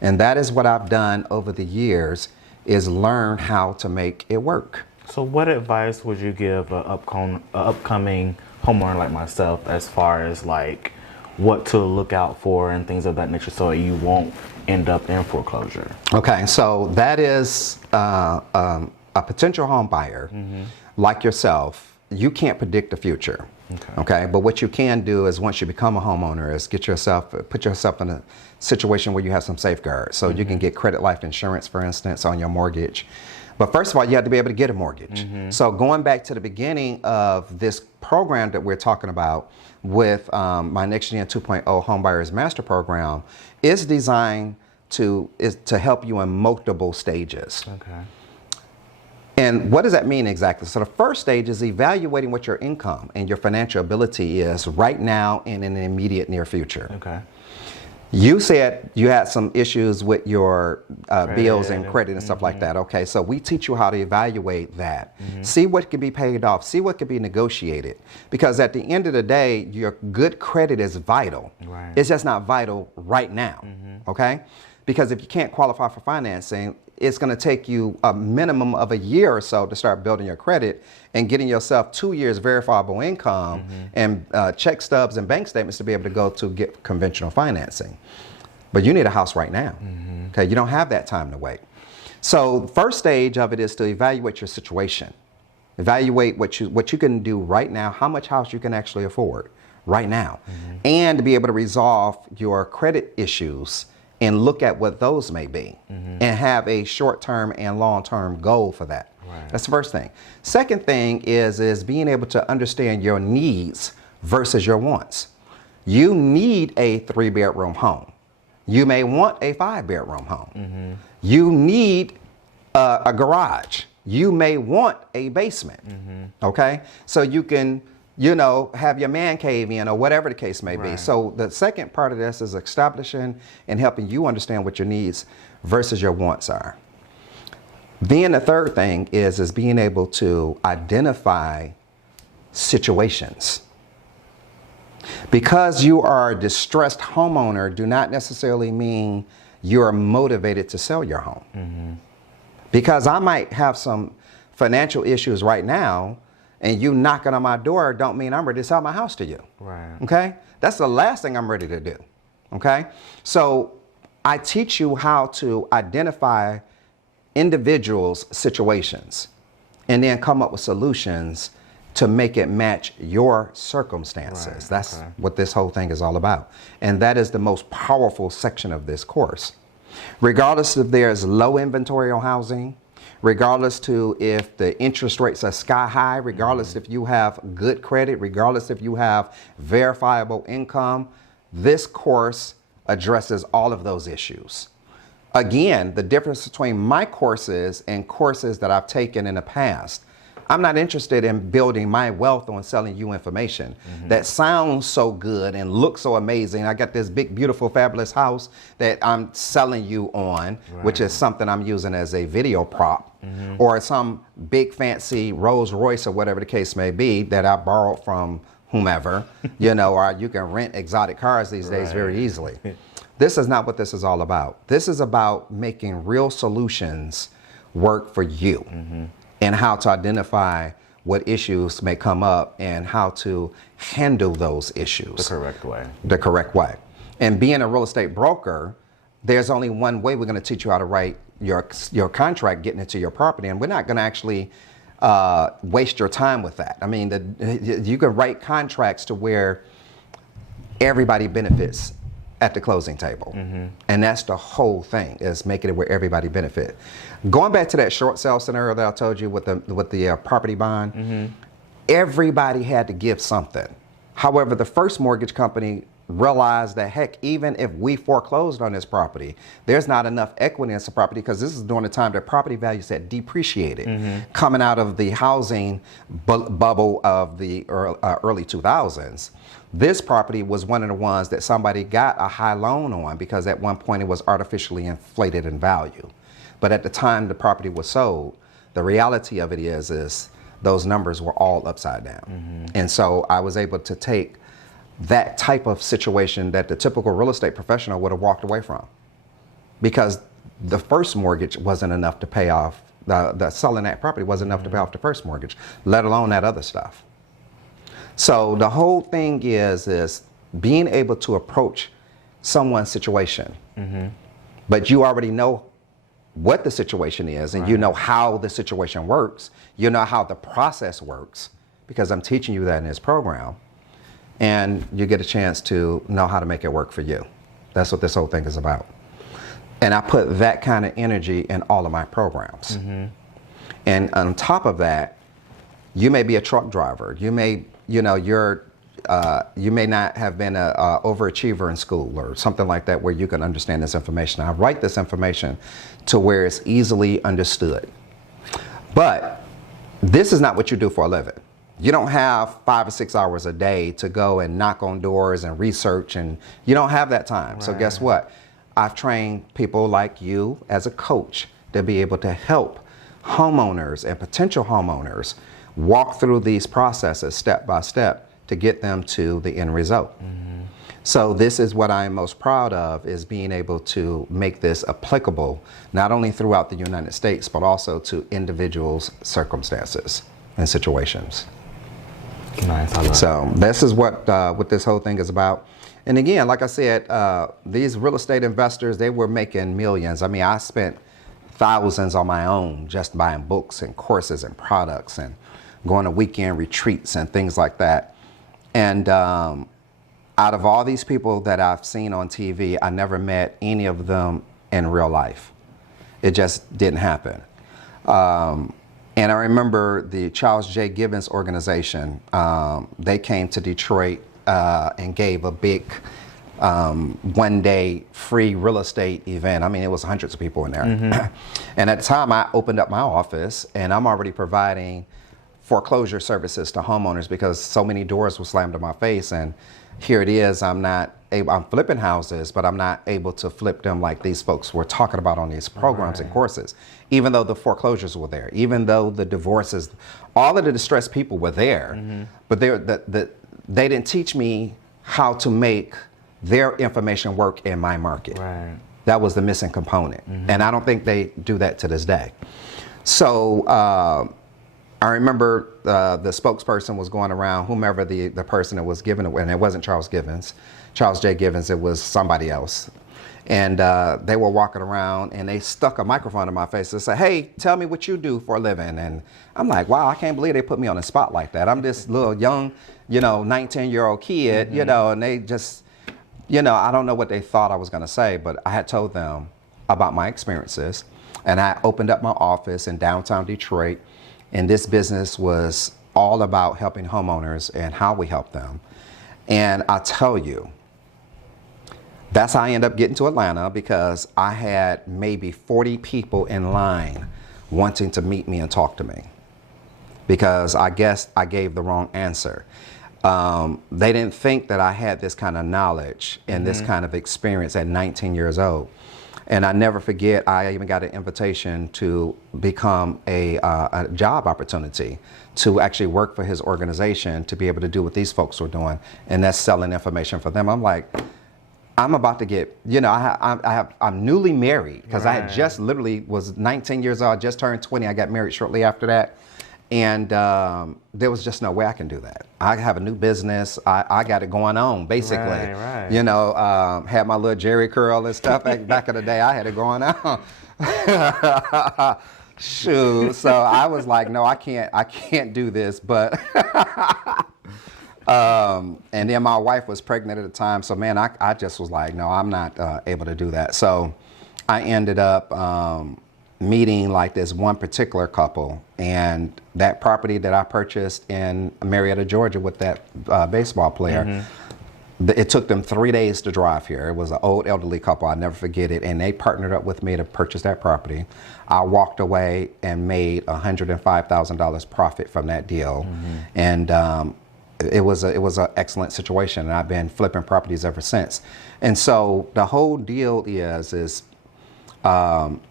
And that is what I've done over the years, is learn how to make it work. So what advice would you give an upcoming homeowner like myself, as far as like what to look out for and things of that nature, so you won't end up in foreclosure? Okay, so that is a potential home buyer like yourself. You can't predict the future. Okay, but what you can do is, once you become a homeowner, is put yourself in a situation where you have some safeguards. So you can get credit life insurance, for instance, on your mortgage. But first of all, you have to be able to get a mortgage. So going back to the beginning of this program that we're talking about with my Next Gen 2.0 Homebuyers Master Program, is designed to help you in multiple stages. And what does that mean exactly? So the first stage is evaluating what your income and your financial ability is right now and in the immediate near future. You said you had some issues with your bills and credit and stuff like that. Okay, so we teach you how to evaluate that. See what can be paid off. See what can be negotiated. Because at the end of the day, your good credit is vital. It's just not vital right now. Okay? Because if you can't qualify for financing, it's going to take you a minimum of a year or so to start building your credit and getting yourself 2 years verifiable income and check stubs and bank statements to be able to go to get conventional financing. But you need a house right now. Okay, you don't have that time to wait. So first stage of it is to evaluate your situation. Evaluate what you can do right now, how much house you can actually afford right now, and to be able to resolve your credit issues and look at what those may be and have a short-term and long-term goal for that. That's the first thing. Second thing is being able to understand your needs versus your wants. You need a 3-bedroom home. You may want a 5-bedroom home. You need a garage. You may want a basement. Okay? So you can, have your man cave in, or whatever the case may be. So the second part of this is establishing and helping you understand what your needs versus your wants are. Then the third thing is being able to identify situations. Because you are a distressed homeowner do not necessarily mean you're motivated to sell your home. Because I might have some financial issues right now, and you knocking on my door don't mean I'm ready to sell my house to you. Right. Okay? That's the last thing I'm ready to do. Okay? So I teach you how to identify individuals' situations and then come up with solutions to make it match your circumstances. Right, That's okay. what this whole thing is all about. And that is the most powerful section of this course. Regardless if there's low inventory on housing, regardless to if the interest rates are sky high, regardless if you have good credit, regardless if you have verifiable income, this course addresses all of those issues. Again, the difference between my courses and courses that I've taken in the past, I'm not interested in building my wealth on selling you information that sounds so good and looks so amazing. I got this big, beautiful, fabulous house that I'm selling you on, which is something I'm using as a video prop, or some big fancy Rolls Royce or whatever the case may be that I borrowed from whomever, or you can rent exotic cars these days very easily. This is not what this is all about. This is about making real solutions work for you. And how to identify what issues may come up and how to handle those issues. The correct way. The correct way. And being a real estate broker, there's only one way we're going to teach you how to write your contract getting into your property. And we're not going to actually waste your time with that. I mean, you can write contracts to where everybody benefits at the closing table. And that's the whole thing, is making it where everybody benefit. Going back to that short sale scenario that I told you with the property bond, everybody had to give something. However, the first mortgage company realized that, heck, even if we foreclosed on this property, there's not enough equity in this property, because this is during the time that property values had depreciated, coming out of the housing bubble of the early 2000s. This property was one of the ones that somebody got a high loan on because at one point it was artificially inflated in value. But at the time the property was sold, the reality of it is those numbers were all upside down. And so I was able to take that type of situation that the typical real estate professional would have walked away from, because the first mortgage wasn't enough to pay off, the selling that property wasn't enough to pay off the first mortgage, let alone that other stuff. So the whole thing is being able to approach someone's situation, but you already know what the situation is, and you know how the situation works, you know how the process works, because I'm teaching you that in this program, and you get a chance to know how to make it work for you. That's what this whole thing is about. And I put that kind of energy in all of my programs. And on top of that, you may be a truck driver. You may, you may not have been an overachiever in school or something like that, where you can understand this information. I write this information to where it's easily understood. But this is not what you do for a living. You don't have 5 or 6 hours a day to go and knock on doors and research, and you don't have that time. So guess what? I've trained people like you as a coach to be able to help homeowners and potential homeowners walk through these processes step by step to get them to the end result. So this is what I am most proud of, is being able to make this applicable not only throughout the United States, but also to individuals' circumstances and situations. Nice. I love So this is what this whole thing is about. And again, like I said, these real estate investors, they were making millions. I mean, I spent thousands on my own just buying books and courses and products and going to weekend retreats and things like that. And out of all these people that I've seen on TV, I never met any of them in real life. It just didn't happen. And I remember the Charles J. Gibbons organization, they came to Detroit and gave a big one-day free real estate event. I mean, it was hundreds of people in there. And at the time, I opened up my office, and I'm already providing foreclosure services to homeowners because so many doors were slammed in my face. And here it is, I'm not able, I'm flipping houses, but I'm not able to flip them like these folks were talking about on these programs and courses. Even though the foreclosures were there, even though the divorces, all of the distressed people were there, but they didn't teach me how to make their information work in my market. Right. That was the missing component. And I don't think they do that to this day. So I remember the spokesperson was going around, whomever the person that was giving it, and it wasn't Charles J. Givens, it was somebody else. And they were walking around and they stuck a microphone in my face and said, "Hey, tell me what you do for a living." And I'm like, wow, I can't believe they put me on the spot like that. I'm this little young, 19-year-old kid, and they just, I don't know what they thought I was going to say, but I had told them about my experiences. And I opened up my office in downtown Detroit. And this business was all about helping homeowners and how we help them. And I tell you, that's how I ended up getting to Atlanta, because I had maybe 40 people in line wanting to meet me and talk to me, because I guess I gave the wrong answer. They didn't think that I had this kind of knowledge and this kind of experience at 19 years old. And I never forget, I even got an invitation to become a job opportunity to actually work for his organization, to be able to do what these folks were doing, and that's selling information for them. I'm like, I'm about to get, I'm newly married, because I had just literally was 19 years old, just turned 20. I got married shortly after that. And there was just no way I can do that. I have a new business. I got it going on, basically. Right. Had my little Jerry curl and stuff. Back in the day, I had it going on. Shoot. So I was like, no, I can't do this. But and then my wife was pregnant at the time. So, man, I just was like, no, I'm not able to do that. So I ended up meeting like this one particular couple, and that property that I purchased in Marietta, Georgia, with that baseball player, it took them 3 days to drive here. It was an old elderly couple, I'll never forget it, and they partnered up with me to purchase that property. I walked away and made $105,000 profit from that deal, and it was an excellent situation, and I've been flipping properties ever since. And so the whole deal is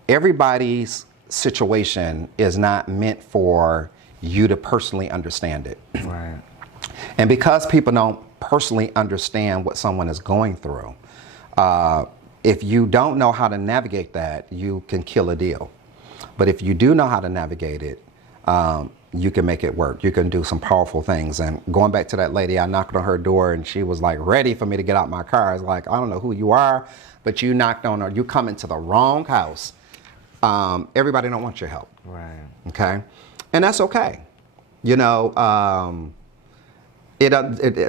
everybody's situation is not meant for you to personally understand it. Right. And because people don't personally understand what someone is going through, if you don't know how to navigate that, you can kill a deal. But if you do know how to navigate it, you can make it work. You can do some powerful things. And going back to that lady, I knocked on her door and she was like ready for me to get out my car. I was like, I don't know who you are, but you knocked on her. You come into the wrong house. Everybody don't want your help. Right. Okay. And that's okay.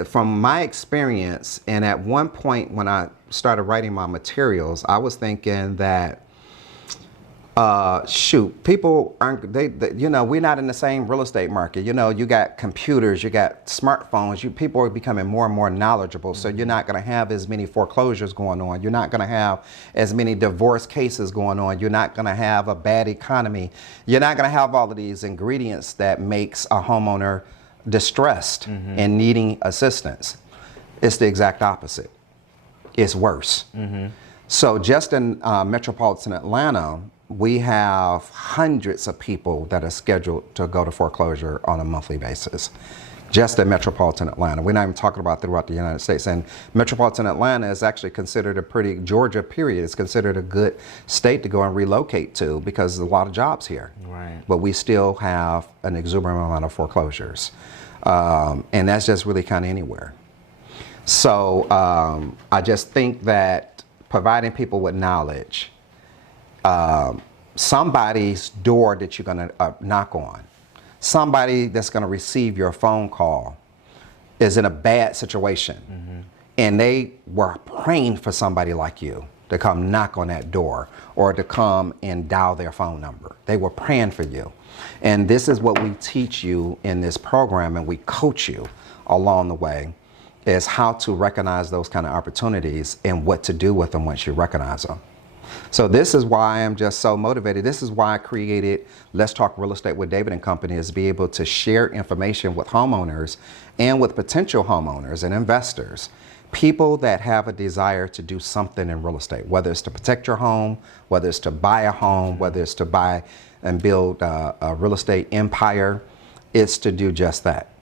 From my experience, and at one point when I started writing my materials, I was thinking that, people aren't, we're not in the same real estate market. You got computers, you got smartphones, people are becoming more and more knowledgeable. So you're not going to have as many foreclosures going on. You're not going to have as many divorce cases going on. You're not going to have a bad economy. You're not going to have all of these ingredients that makes a homeowner distressed and needing assistance. It's the exact opposite. It's worse. So just in metropolitan Atlanta, we have hundreds of people that are scheduled to go to foreclosure on a monthly basis. Just in metropolitan Atlanta. We're not even talking about throughout the United States. And metropolitan Atlanta is actually considered Georgia period, is considered a good state to go and relocate to, because there's a lot of jobs here. Right. But we still have an exuberant amount of foreclosures. And that's just really kind of anywhere. So I just think that providing people with knowledge, somebody's door that you're going to knock on, somebody that's going to receive your phone call is in a bad situation, and they were praying for somebody like you to come knock on that door or to come and dial their phone number. They were praying for you. And this is what we teach you in this program, and we coach you along the way, is how to recognize those kind of opportunities and what to do with them once you recognize them. So this is why I'm just so motivated. This is why I created Let's Talk Real Estate with David and Company, is to be able to share information with homeowners and with potential homeowners and investors people that have a desire to do something in real estate, whether it's to protect your home, whether it's to buy a home, whether it's to buy and build a real estate empire, it's to do just that.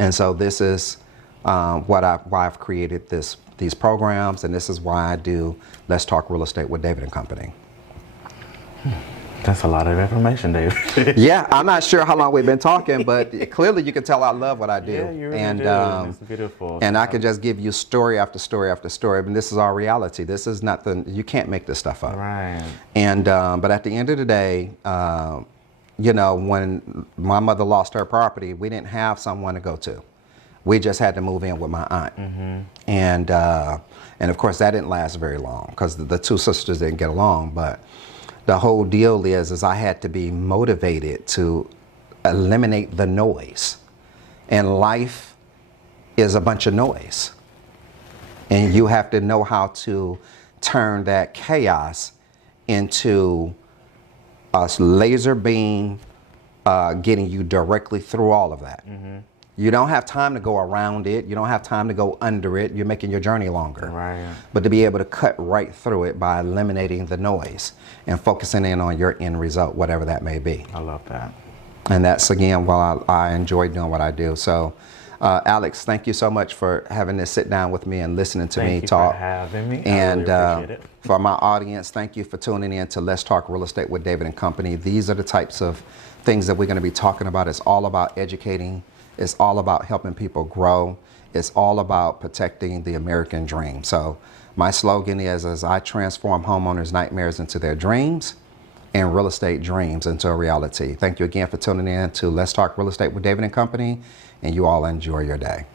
And so this is why I've created these programs, and this is why I do Let's Talk Real Estate with David and Company. That's a lot of information, David. Yeah, I'm not sure how long we've been talking, but clearly you can tell I love what I do. Yeah, you really and do. It's beautiful. And I can just give you story after story after story. I mean, this is our reality. This is nothing. You can't make this stuff up. Right. And but at the end of the day, you know, when my mother lost her property, we didn't have someone to go to. We just had to move in with my aunt. And of course that didn't last very long because the two sisters didn't get along. But the whole deal is I had to be motivated to eliminate the noise. And life is a bunch of noise. And you have to know how to turn that chaos into a laser beam getting you directly through all of that. You don't have time to go around it. You don't have time to go under it. You're making your journey longer. Right. But to be able to cut right through it by eliminating the noise and focusing in on your end result, whatever that may be. I love that. And that's, again, why I enjoy doing what I do. So, Alex, thank you so much for having this sit down with me and listening to me talk. Thank you for having me. And I really appreciate it. For my audience, thank you for tuning in to Let's Talk Real Estate with David and Company. These are the types of things that we're going to be talking about. It's all about educating. It's all about helping people grow. It's all about protecting the American dream. So my slogan is, as I transform homeowners' nightmares into their dreams and real estate dreams into a reality. Thank you again for tuning in to Let's Talk Real Estate with David and Company, and you all enjoy your day.